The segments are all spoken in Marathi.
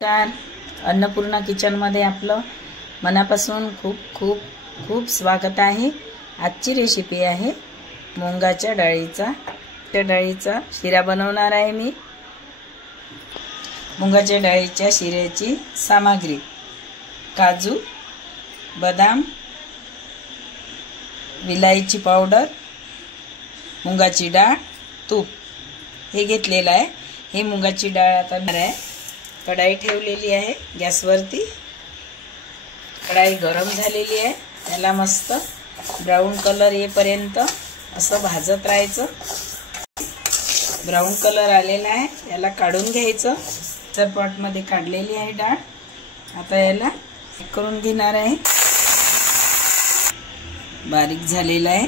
नमस्कार. अन्नपूर्णा किचनमध्ये आपलं मनापासून खूप खूप खूप स्वागत आहे. आजची रेसिपी आहे मुंगाच्या डाळीचा शिरा बनवणार आहे मी. मुंगाच्या डाळीच्या शिऱ्याची सामग्री: काजू, बदाम, विलायची पावडर, मुंगाची डाळ, तूप हे घेतलेलं आहे. हे मुंगाची डाळ आता आहे. कढाई ठेवलेली आहे गॅसवरती. कढाई गरम झालेली आहे. त्याला मस्त ब्राऊन कलर येईपर्यंत असं भाजत राहायचं. ब्राऊन कलर आलेला आहे, याला काढून घ्यायचं. मिक्सर पॉटमध्ये काढलेली आहे डाळ. आता याला करून घेणार आहे. बारीक झालेला आहे,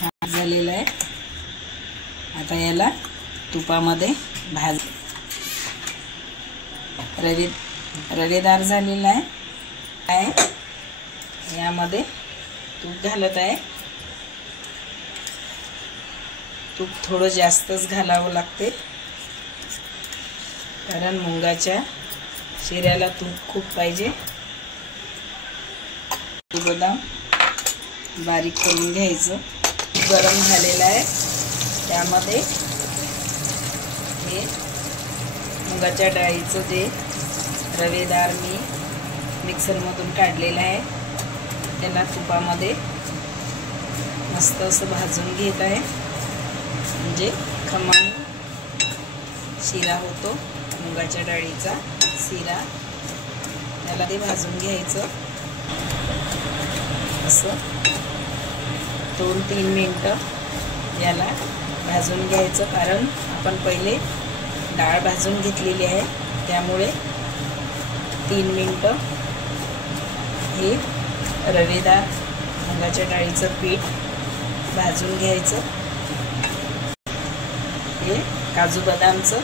छान झालेला आहे. आता याला तुपामध्ये भाज रवेदार झालेला आहे. यामध्ये तूप घालत आहे. तूप थोडं जास्तच घालावं लागते, कारण मुंगाच्या शिऱ्याला तूप खूप पाहिजे. बदाम बारीक करून घ्यायचं. गरम झालेला आहे. त्यामध्ये हे मुगाच्या डाळीचं जे रवेदार मी मिक्सरमधून काढलेलं आहे त्याला तुपामध्ये मस्त असं भाजून घेत आहे. म्हणजे खमंग शिरा होतो मुगाच्या डाळीचा शिरा. त्याला ते भाजून घ्यायचं. असं 2-3 मिनिटं याला भाजून घ्यायचं, कारण आपण पहिले डाळ भाजून घेतलेली आहे. त्यामुळे 3 मिनिटं हे रवेदार मुगाच्या डाळीचं पीठ भाजून घ्यायचं. हे काजू बदामचं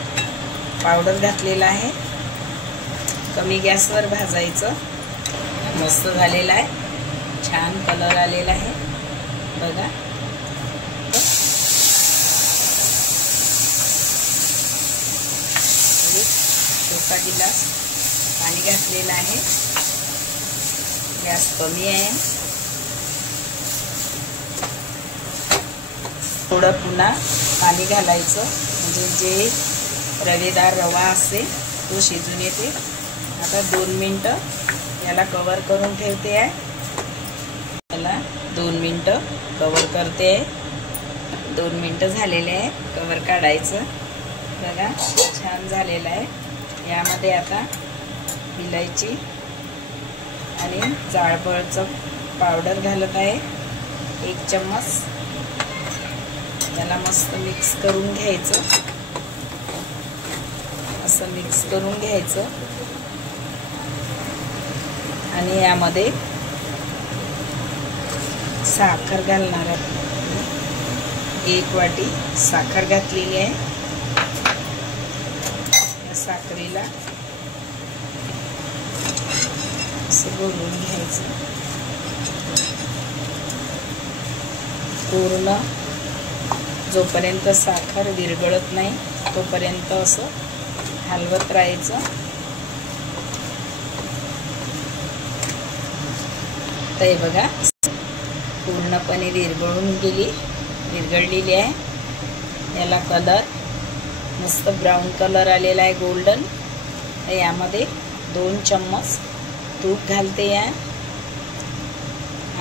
पावडर घातलेलं आहे. कमी गॅसवर भाजायचं. मस्त झालेलं आहे, छान कलर आलेला आहे बघा. छोटा गिलास पाणी घातलेलं आहे. गॅस कमी आहे. थोडं पुन्हा पाणी घालायचं, म्हणजे जे रवेदार रवा असेल तो शिजून येते. आता 2 मिनिटं याला कवर करून ठेवते आहे. याला 2 मिनिटं कवर करते आहे. 2 मिनिटं झालेले आहे. कवर काढायचं बघा, छान झालेलं आहे. यामध्ये आता विलायची आणि जायफळचं पावडर घालत आहे 1 चम्मच. त्याला मस्त मिक्स करून घ्यायचं. असं मिक्स करून घ्यायचं. आणि यामध्ये साखर घालणार आहे. 1 वाटी साखर घातलेली आहे. साखरेला असं घोलून घ्यायचं. पूर्ण जोपर्यंत साखर विरघळत नाही तोपर्यंत असं हलवत राहायचं. तर हे बघा पूर्णपणे विरघळलेली आहे. याला कलर मस्त ब्राऊन कलर आलेला आहे, गोल्डन. यामध्ये 2 चम्मच तूप घालते आहे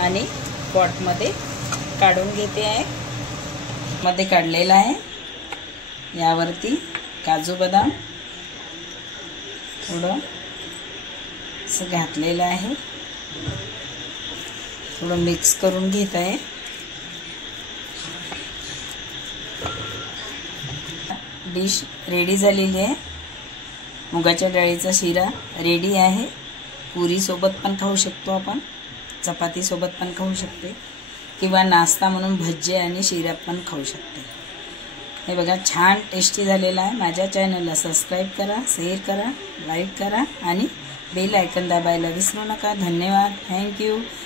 आणि पॉटमध्ये काढून घेते आहे. मध्ये काढलेला आहे. यावरती काजू बदाम थोडं असं घातलेलं आहे. थोडं मिक्स करून घेत आहे. डिश रेडी झालेली आहे. मुगाच्या डाळीचा शिरा रेडी आहे. पुरी सोबत पण खाऊ शकतो आपण, चपाती सोबत पण खाऊ शकते, किंवा नाश्ता म्हणून भज्जे आणि शिरा पण खाऊ शकते. हे बघा छान टेस्टी झालेला आहे. माझ्या चॅनलला सबस्क्राईब करा, शेअर करा, लाईक करा आणि बेल आयकॉन दाबायला विसरू नका. धन्यवाद. थँक्यू.